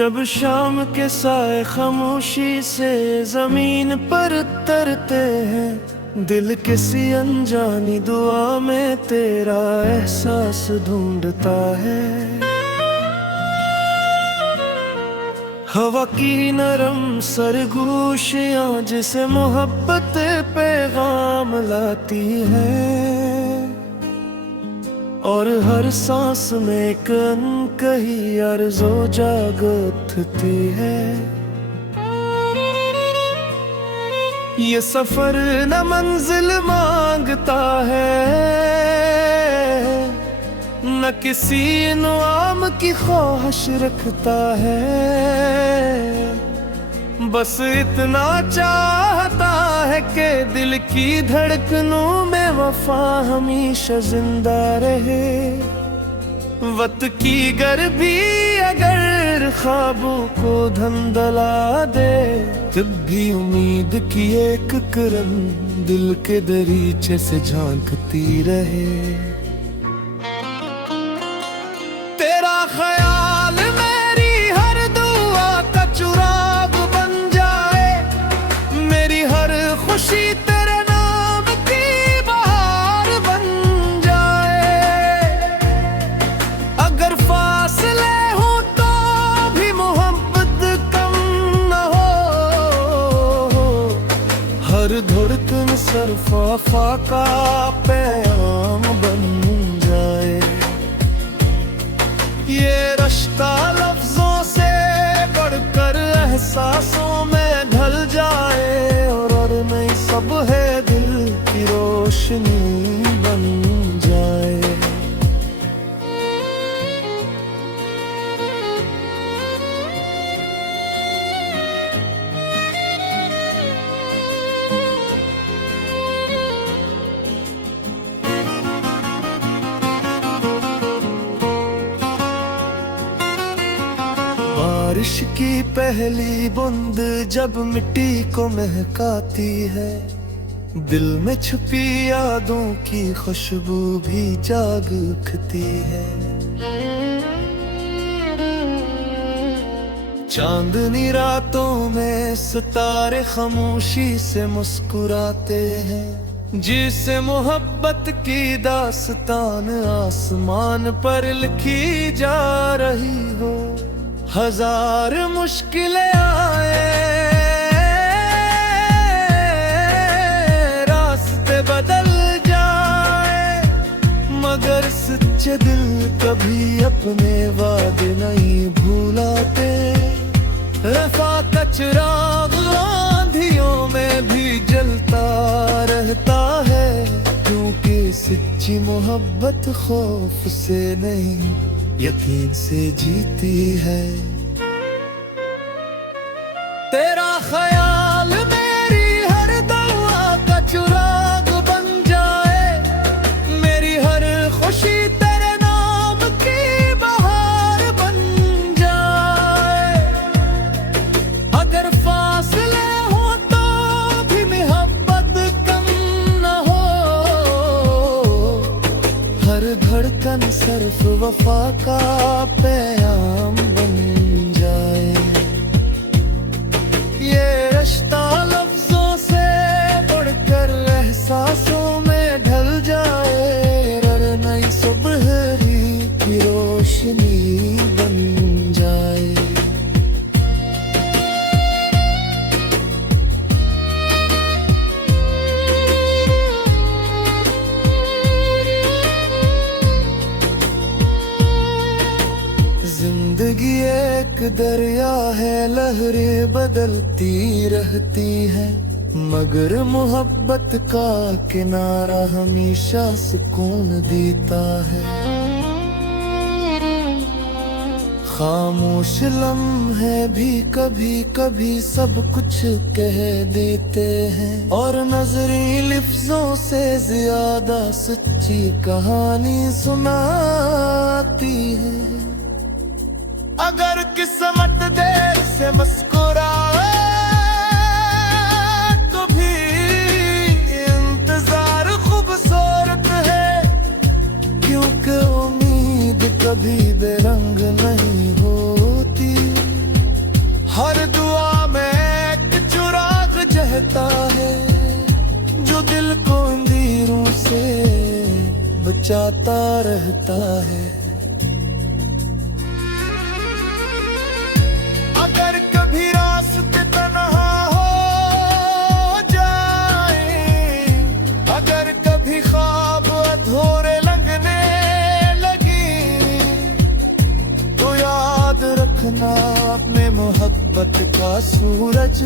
जब शाम के साए खामोशी से जमीन पर तरते हैं, दिल किसी अनजानी दुआ में तेरा एहसास ढूंढता है। हवा की नरम सरगोशियां जिसे मोहब्बत पैगाम लाती है, और हर सांस में एक अनकही अर्ज़ो जाग उठती है। ये सफर न मंजिल मांगता है, न किसी इनाम की ख्वाहिश रखता है। बस इतना चाहता है कि दिल की धड़कनों में वफा हमेशा जिंदा रहे। वक्त की गर्मी अगर ख्वाबों को धंधला दे, तब भी उम्मीद की एक किरण दिल के दरीचे से झांकती रहे। तेरा ख्याल मेरी हर दुआ का चुराग बन जाए, मेरी हर खुशी तेरे नाम की बहार बन जाए। अगर फासले हो तो भी मोहब्बत कम न हो, हर धड़कन सिर्फ वफा का पैगाम बन जाए। ये रिश्ता लफ्जों से बढ़कर एहसासों में ढल जाए, और नहीं सब है दिल की रोशनी बन जाए। बारिश की पहली बूंद जब मिट्टी को महकाती है, दिल में छुपी यादों की खुशबू भी जाग उठती है। चांदनी रातों में सितारे खामोशी से मुस्कुराते हैं, जिसे मोहब्बत की दास्तान आसमान पर लिखी जा रही हो। हजार मुश्किलें आए, रास्ते बदल जाए, मगर सच्चे दिल कभी अपने वादे नहीं भूलाते। वफा का चिराग आंधियों में भी जलता रहता है, क्योंकि सच्ची मोहब्बत खौफ से नहीं यकीन से जीती है। तेरा ख्याल मेरी हर दुआ का चुराग बन जाए, मेरी हर खुशी तेरे नाम की बहार बन जाए। अगर फासले हो तो भी मोहब्बत कम न हो, हर धड़कन सिर्फ वफा का पैगाम बन जाए। ये रिश्ता लफ्जों से बढ़कर एहसासों में ढल जाए, नई सुबहरी की रोशनी बन जाए। जिंदगी एक दरिया है, लहरें बदलती रहती है, मगर मोहब्बत का किनारा हमेशा सुकून देता है। खामोश लम्हे भी कभी कभी सब कुछ कह देते हैं, और नजरी लफ्जों से ज्यादा सच्ची कहानी सुनाती है। अगर किस्मत देर से मुस्कुराए तो भी इंतजार खूबसूरत है, क्योंकि उम्मीद कभी बेरंग नहीं होती। रहता है, जो दिल को अंधेरों से बचाता रहता है। अगर कभी रास्ते तन्हा हो जाए, अगर कभी ख्वाब अधूरे लगने लगे, तो याद रखना अपने मोहब्बत का सूरज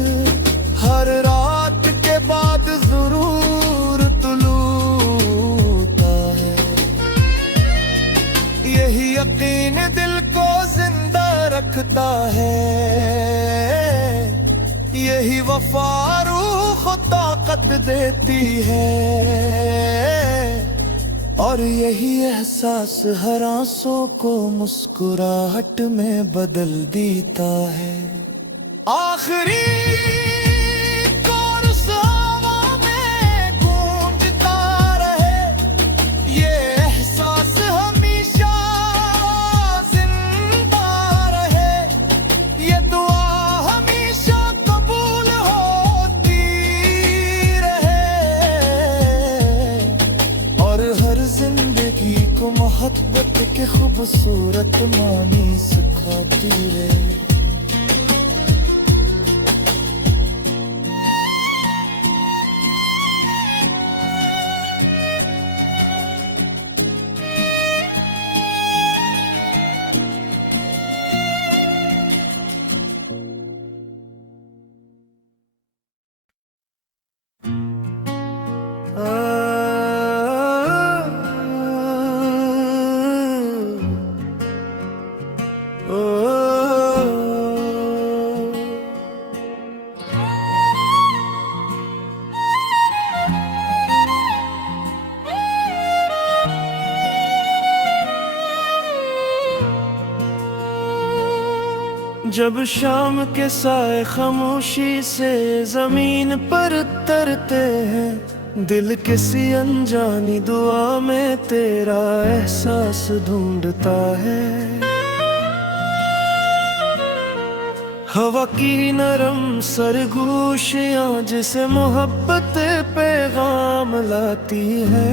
हर रात के बाद जरूर तुलू होता है। यही यकीन दिल को जिंदा रखता है, यही वफा रूह को ताकत देती है, और यही एहसास हर आंसू को मुस्कुराहट में बदल देता है। आखिरी कोरस हवा में गूंजता रहे, ये एहसास हमेशा जिंदा रहे, ये दुआ हमेशा कबूल होती रहे, और हर जिंदगी को मोहब्बत के खूबसूरत मानी सिखाती रहे। जब शाम के साए खामोशी से जमीन पर तरते हैं, दिल किसी अनजानी दुआ में तेरा एहसास ढूंढता है। हवा की नरम सरगोशियां जिसे मोहब्बत पैगाम लाती है,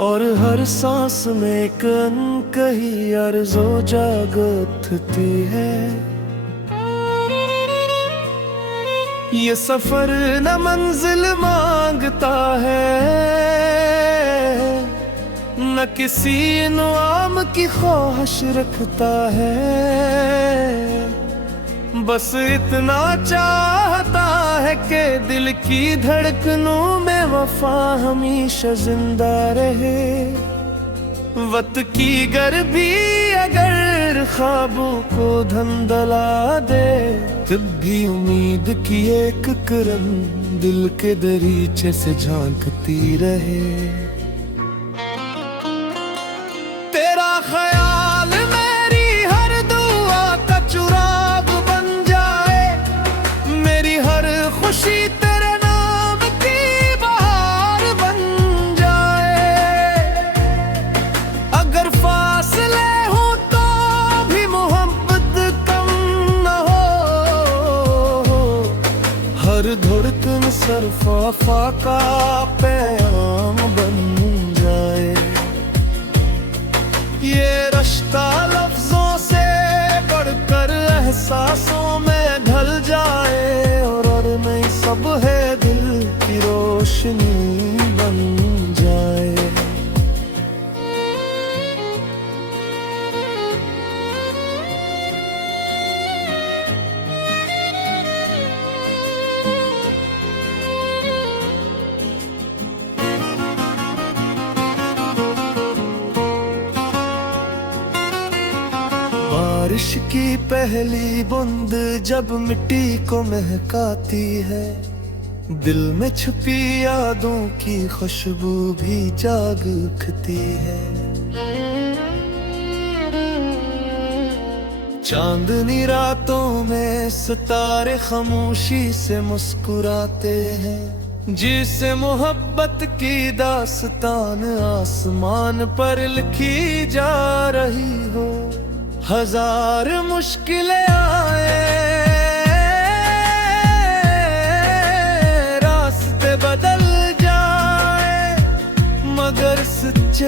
और हर सांस में एक अनकही अर्ज़ो जाग उठती है। ये सफर न मंजिल मांगता है, न किसी इनाम की ख्वाहिश रखता है, बस इतना चाहता है कि दिल की धड़कनों में वफा हमेशा जिंदा रहे। वक्त की गर्मी अगर ख्वाबों को धंधला दे, तब भी उम्मीद की एक किरण दिल के दरीचे से झांकती रहे। तेरा ख्याल मेरी हर दुआ का चुराग बन जाए, मेरी हर खुशी तेरे नाम की बहार बन जाए। अगर फासले हो तो भी मोहब्बत कम न हो, हर धड़कन सिर्फ वफा का पैगाम बन जाए। ये रिश्ता लफ्जों से बढ़कर एहसासों में ढल जाए, और नहीं सब है दिल की रोशनी बन जाए। बारिश की पहली बूंद जब मिट्टी को महकाती है, दिल में छुपी यादों की खुशबू भी जाग उठती है। चांदनी रातों में सितारे खामोशी से मुस्कुराते हैं, जिसे मोहब्बत की दास्तान आसमान पर लिखी जा रही हो। हजार मुश्किलें आए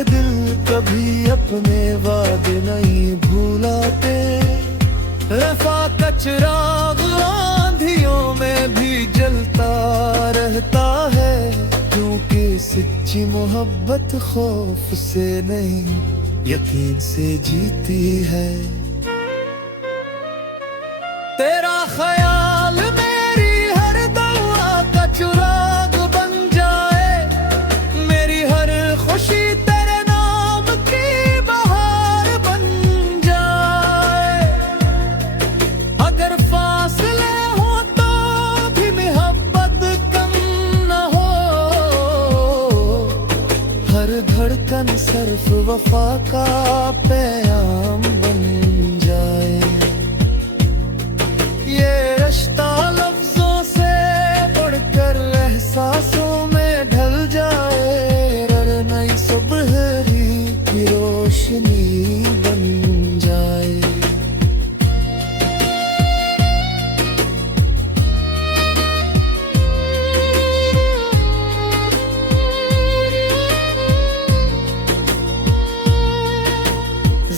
ये दिल कभी अपने वादे नहीं भूलाते। रफाकत चिराग आंधियों में भी जलता रहता है, क्योंकि सच्ची मोहब्बत खौफ से नहीं यकीन से जीती है। तेरा ख्याल मेरी हर दुआ का चिराग बन जाए, मेरी हर खुशी तेरे नाम की बहार बन जाए। अगर फासले हो तो भी मोहब्बत कम न हो, हर धड़कन सिर्फ वफा का पैगाम बन जाए। ये रिश्ता लफ्जों से बढ़कर एहसासों में ढल जाए, नई सुबहरी की रोशनी बन जाए।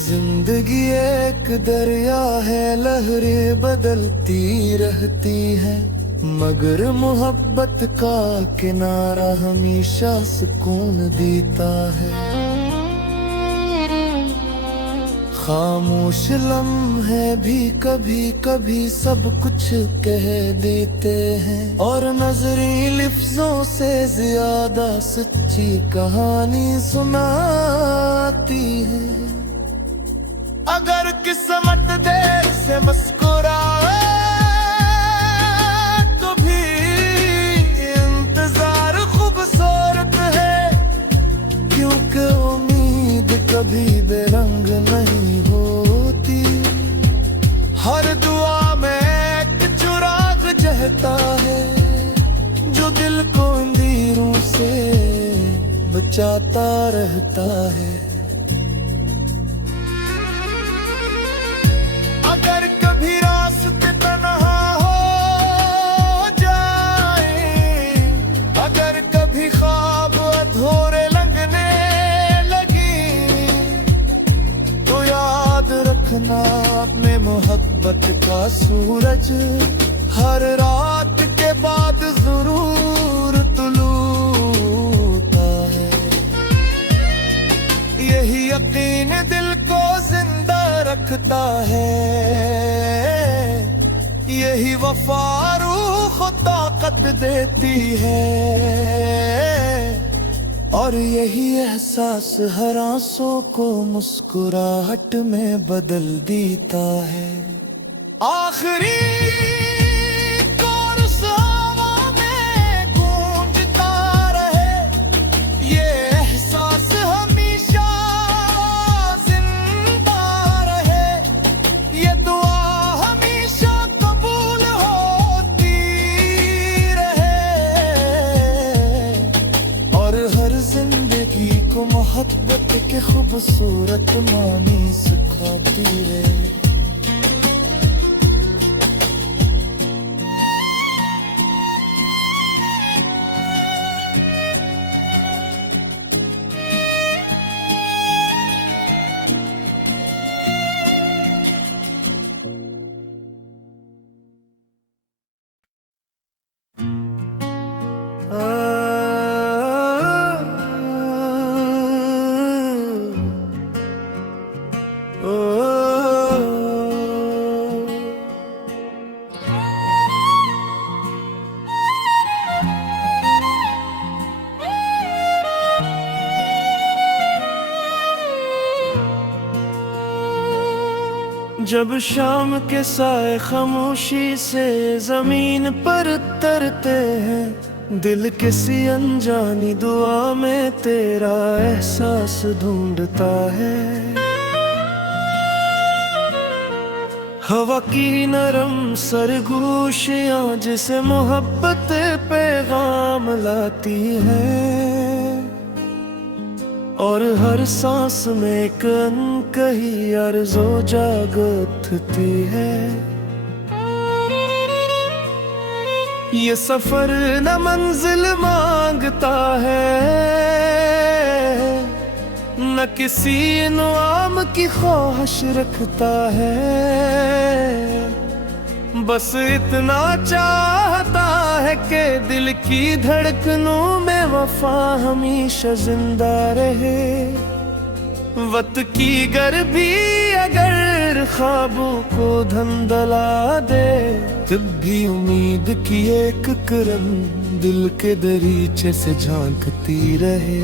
जिंदगी एक दरिया है, लहरें बदलती रहती है, मगर मोहब्बत का किनारा हमेशा सुकून देता है। खामोश लम्हे भी कभी कभी सब कुछ कह देते हैं, और नजरी लफ्जों से ज्यादा सच्ची कहानी सुनाती है। अगर किस्मत देर से मुस्कुराए तो भी इंतजार खूबसूरत है, क्योंकि उम्मीद कभी बेरंग नहीं होती। हर दुआ में एक चिराग जलता है, जो दिल को अंधेरों से बचाता रहता है। अगर कभी रास्ते तन्हा हो जाए, अगर कभी ख्वाब अधूरे लगने लगी, तो याद रखना अपने मोहब्बत का सूरज हर रात के बाद जरूर तुलू होता है। यही यकीन दिल को जिंदा रखता है, यही वफा रूह को ताकत देती है, और यही एहसास हर आंसू को मुस्कुराहट में बदल देता है। आखिरी कोरस हवा में गूंजता रहे, ये एहसास हमेशा जिंदा रहे, ये दुआ हमेशा कबूल होती रहे, और हर जिंदगी को मोहब्बत के खूबसूरत मानी सिखाती रहे। जब शाम के साए खामोशी से जमीन पर तरते हैं, दिल किसी अनजानी दुआ में तेरा एहसास ढूंढता है। हवा की नरम सरगोशियां जिसे मोहब्बत पैगाम लाती है, और हर सांस में एक अनकही अर्ज़ो जाग उठती है। ये सफर न मंजिल मांगता है, न किसी इनाम की ख्वाहिश रखता है, बस इतना चाहता है कि दिल की धड़कनों में वफा हमेशा जिंदा रहे। वक्त की गर्मी अगर ख्वाबों को धंधला दे, तब भी उम्मीद की एक किरण दिल के दरीचे से झांकती रहे।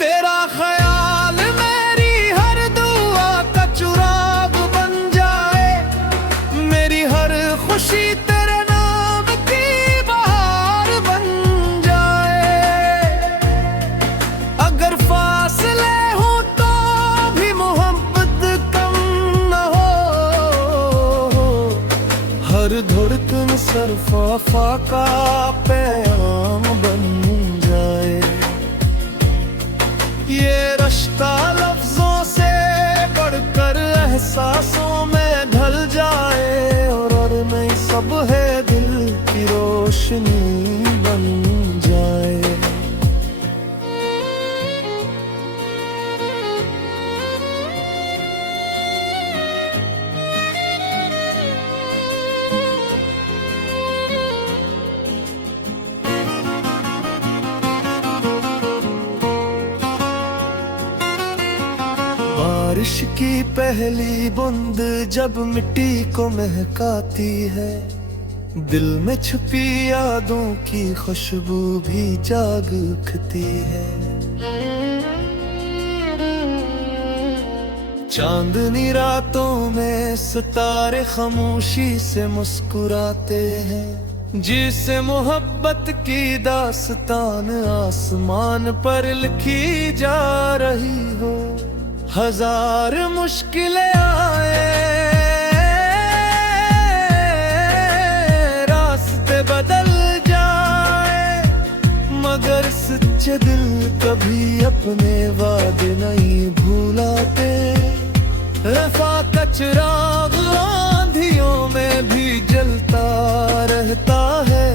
तेरा ख्याल मेरी हर दुआ का चिराग बन जाए, मेरी हर खुशी तेरे नाम की बहार बन जाए। अगर फासले हो तो भी मोहब्बत कम न हो, हर धड़कन सिर्फ वफा का पैगाम बन जाए। ये रिश्ता लफ्जों से बढ़कर एहसासों में ढल जाए, और नहीं सब है दिल की रोशनी बन जाए। बारिश की पहली बूंद जब मिट्टी को महकाती है, दिल में छुपी यादों की खुशबू भी जाग उठती है। चांदनी रातों में सितारे खामोशी से मुस्कुराते हैं, जिसे मोहब्बत की दास्तान आसमान पर लिखी जा रही हो। हजार मुश्किलें आए, रास्ते बदल जाए, मगर सच्चे दिल कभी अपने वादे नहीं भूलाते। वफा का चिराग आंधियों में भी जलता रहता है,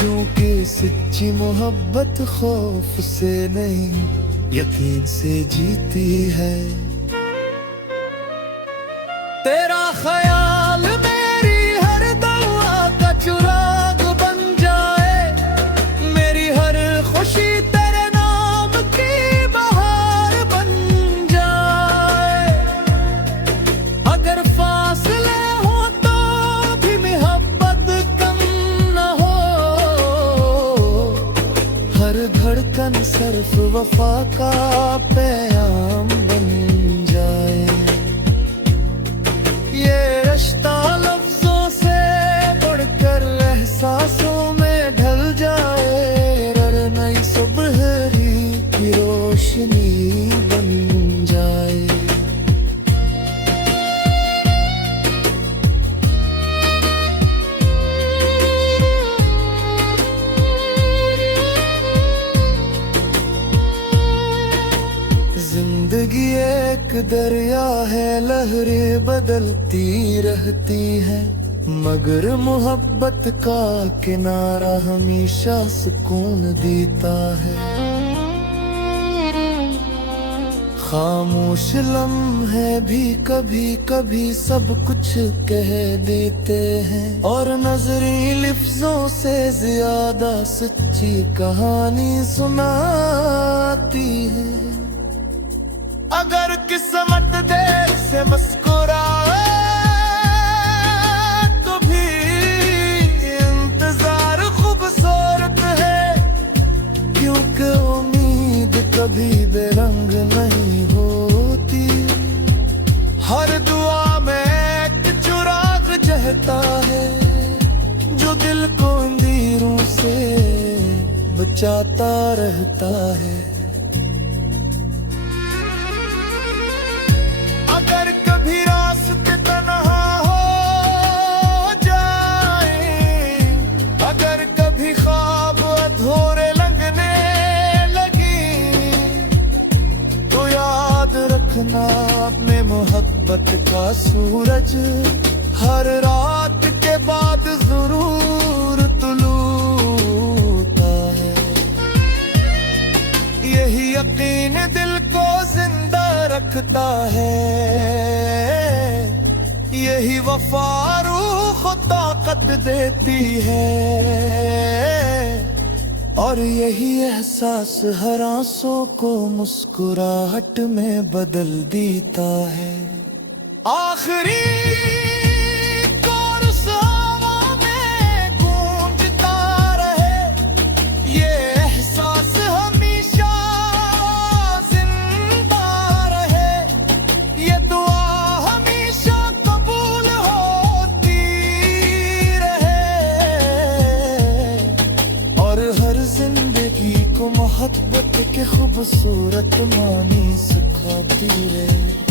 क्योंकि सच्ची मोहब्बत खौफ से नहीं यकीन से जीती है। तेरा ख्याल मेरी हर दुआ का चिराग बन जाए, मेरी हर खुशी तेरे नाम की बहार बन जाए। अगर फासले हो तो भी मोहब्बत कम न हो, हर धड़कन सिर्फ वफा का पैगाम बन जाए। ये रिश्ता लफ्जों से बढ़कर एहसासों में ढल जाए, नई सुबह की रोशनी बन जाए। जिंदगी एक दरिया है, लहरें बदलती रहती है, मगर मोहब्बत का किनारा हमेशा सुकून देता है। खामोश लम्हे भी कभी कभी सब कुछ कह देते हैं, और नजरी लफ्जों से ज्यादा सच्ची कहानी सुनाती है। अगर किस्मत देर से मुस्कुराए तो भी इंतजार खूबसूरत है, क्योंकि उम्मीद कभी बेरंग नहीं होती। हर दुआ में एक चिराग जलता है, जो दिल को अंधेरों से बचाता रहता है। अगर कभी रास्ते तन्हा हो जाए, अगर कभी ख्वाब अधूरे लगने लगी, तो याद रखना अपने मोहब्बत का सूरज हर रात के बाद जरूर तुलू होता है। लौट देती है, और यही एहसास हर आंसू को मुस्कुराहट में बदल देता है। आखिरी कोरस हवा में गूंजता रहे, ये एहसास हमेशा जिंदा रहे, ये दुआ हमेशा कबूल होती रहे, और हर जिंदगी को मोहब्बत के खूबसूरत मानी सिखाती रहे।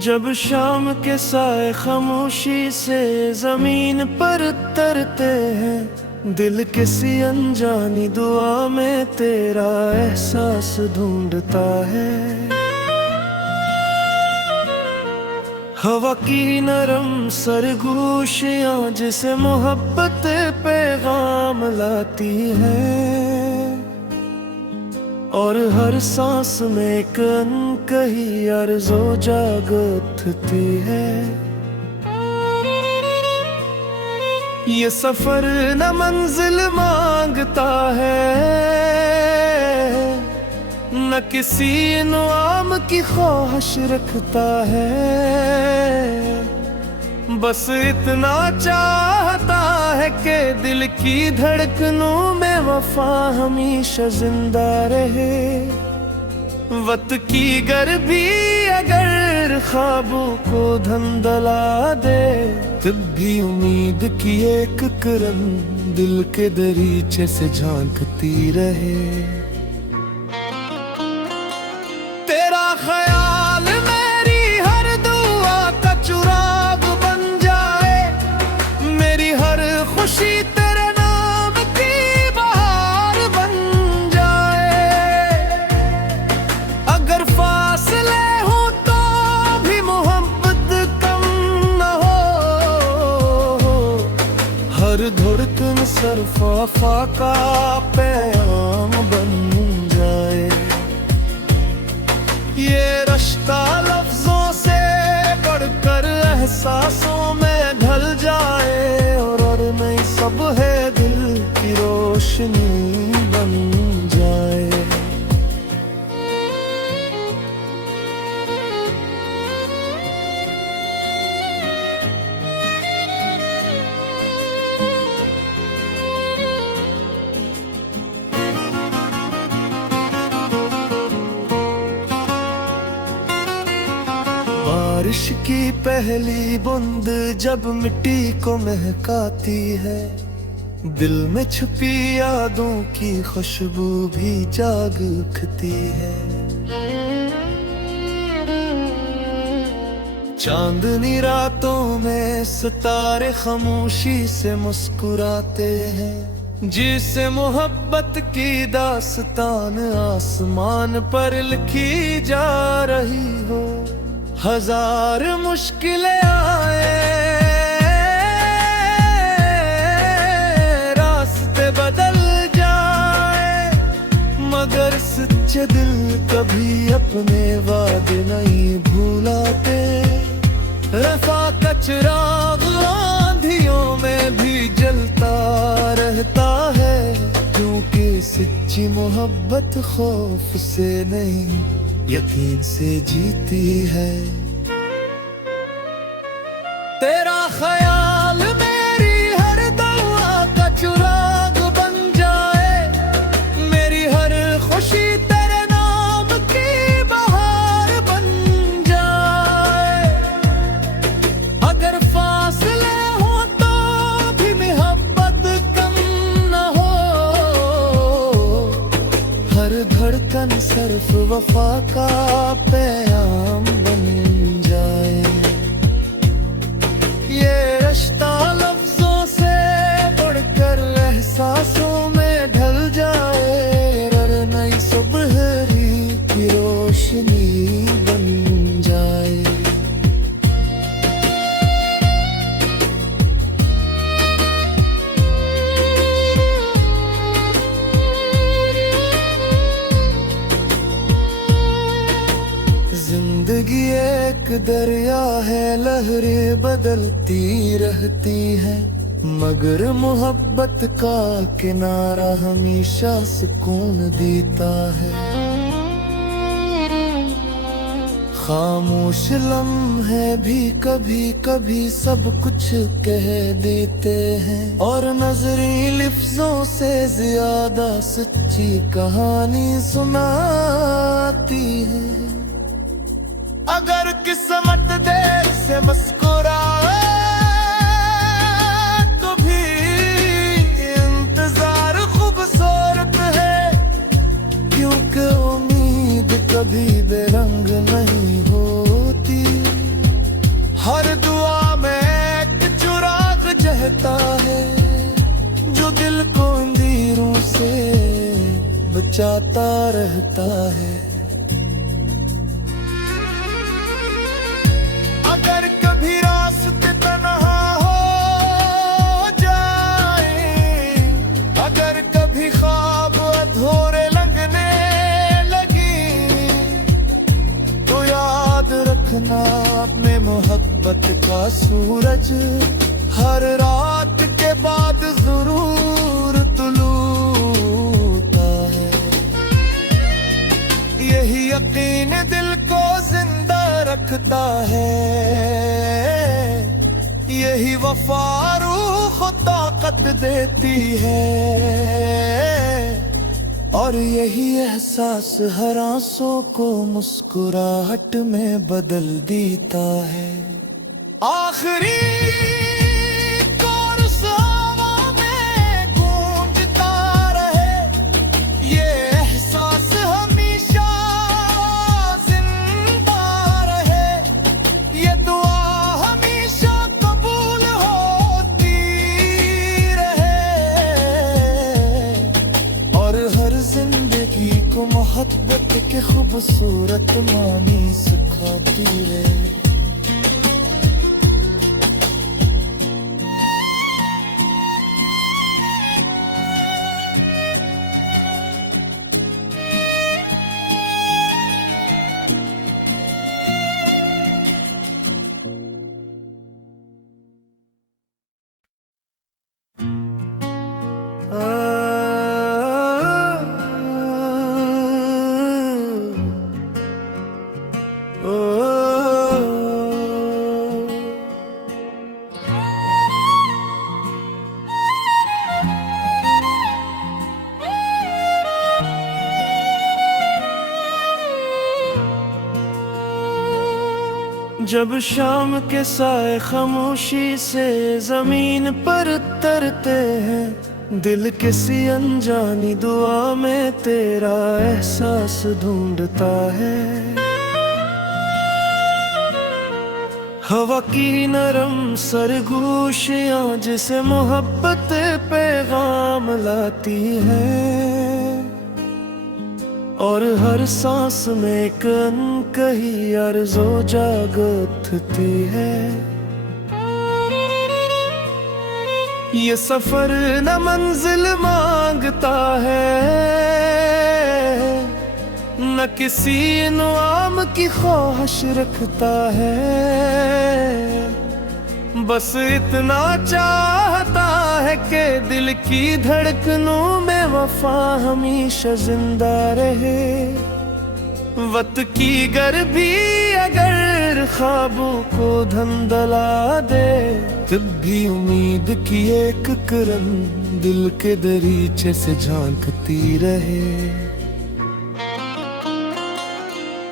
जब शाम के साए खामोशी से जमीन पर तरते हैं, दिल किसी अनजानी दुआ में तेरा एहसास ढूंढता है। हवा की नरम सरगोशियां जिसे मोहब्बत पैगाम लाती है, और हर सांस में एक अनकही अर्ज़ो जाग उठती है। ये सफर न मंजिल मांगता है, न किसी इनाम की ख्वाहिश रखता है, बस इतना चाहता है कि दिल की धड़कनों में वफा हमेशा जिंदा रहे। वक्त की गर्मी अगर ख्वाबों को धंधला दे, तब भी उम्मीद की एक किरण दिल के दरीचे से झांकती रहे। तेरा ख्याल मेरी हर दुआ का चुराग बन जाए, मेरी हर खुशी तेरे नाम की बहार बन जाए। अगर फासले हो तो भी मोहब्बत कम न हो, हर धड़कन सिर्फ वफा का पैगाम बन जाए। ये रिश्ता लफ्जों से बढ़कर एहसासों में ढल जाए, और नहीं सब है दिल की रोशनी बन जाए। बारिश की पहली बूंद जब मिट्टी को महकाती है, दिल में छुपी यादों की खुशबू भी जाग उठती है। चांदनी रातों में सितारे खामोशी से मुस्कुराते हैं, जिसे मोहब्बत की दास्तान आसमान पर लिखी जा रही हो। हजार मुश्किलें आए, रास्ते बदल जाए, मगर सच्चे दिल कभी अपने वादे नहीं भूलाते। वफा का चिराग आंधियों में भी जलता रहता है, क्योंकि सच्ची मोहब्बत खौफ से नहीं यकीन से जीती है। तेरा ख्याल मेरी हर दुआ का चुराग बन जाए, मेरी हर खुशी तेरे नाम की बहार बन जाए। अगर फासले हो तो भी मोहब्बत धड़कन सिर्फ वफा का पैगाम बन जाए। ये रिश्ता लफ्जों से बढ़कर एहसासों में ढल जाए, हर नई सुबहरी की रोशनी बन जाए। जिंदगी एक दरिया है, लहरें बदलती रहती है, मगर मोहब्बत का किनारा हमेशा सुकून देता है। खामोश लम्हे भी कभी कभी सब कुछ कह देते हैं, और नजरें लफ्जों से ज्यादा सच्ची कहानी सुनाती है। अगर किस्मत देर से मुस्कुराए तो भी इंतजार खूबसूरत है, क्योंकि उम्मीद कभी बेरंग नहीं होती। हर दुआ में एक चुराग जहता है, जो दिल को अंधेरों से बचाता रहता है। अगर कभी रास्ते तन्हा हो जाए, अगर कभी ख्वाब अधूरे लगने लगी, तो याद रखना अपने मोहब्बत का सूरज हर रात के बाद जरूर तुलू होता है। यही यकीन दिल को जिंदा रखता है, यही वफा रूह को ताकत देती है, और यही एहसास हर आंसू को मुस्कुराहट में बदल देता है। आखिरी कोरस हवा में गूंजता रहे, ये एहसास हमेशा जिंदा रहे, ये दुआ हमेशा कबूल होती रहे, और हर जिंदगी को मोहब्बत के खूबसूरत मानी सिखाती रहे। जब शाम के साए खामोशी से जमीन पर तरते हैं, दिल किसी अनजानी दुआ में तेरा एहसास ढूंढता है। हवा की नरम सरगोशियां जिसे मोहब्बत पैगाम लाती है, और हर सांस में एक अनकही अर्ज़ो जाग उठती है। ये सफर न मंजिल मांगता है, न किसी इनाम की ख्वाहिश रखता है, बस इतना चाहता है कि दिल की धड़कनों में वफा हमेशा जिंदा रहे। वक्त की गर्मी अगर ख्वाबों को धंधला दे, तब भी उम्मीद की एक किरण दिल के दरीचे से झांकती रहे।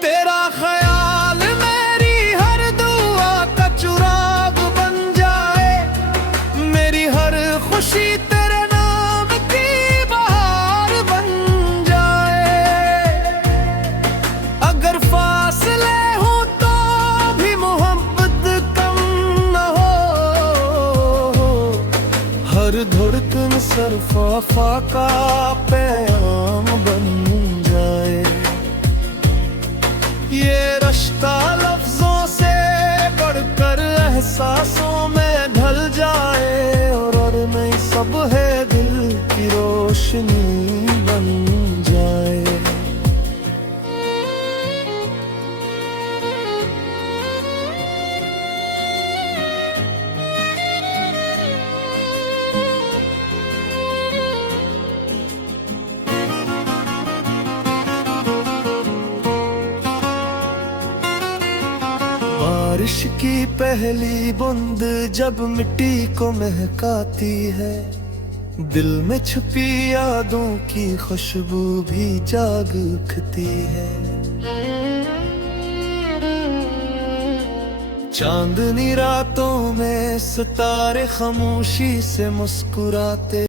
तेरा ख्याल मेरी हर दुआ का चुराग बन जाए, मेरी हर खुशी तेरे नाम की बहार बन जाए। धड़कन सरफाफा का पैगाम बन जाए। ये रिश्ता लफ्जों से बढ़कर एहसासों में ढल जाए, और नहीं सब है दिल की रोशनी बन जाए। बारिश की पहली बूंद जब मिट्टी को महकाती है, दिल में छुपी यादों की खुशबू भी जाग उठती है। चांदनी रातों में सितारे खामोशी से मुस्कुराते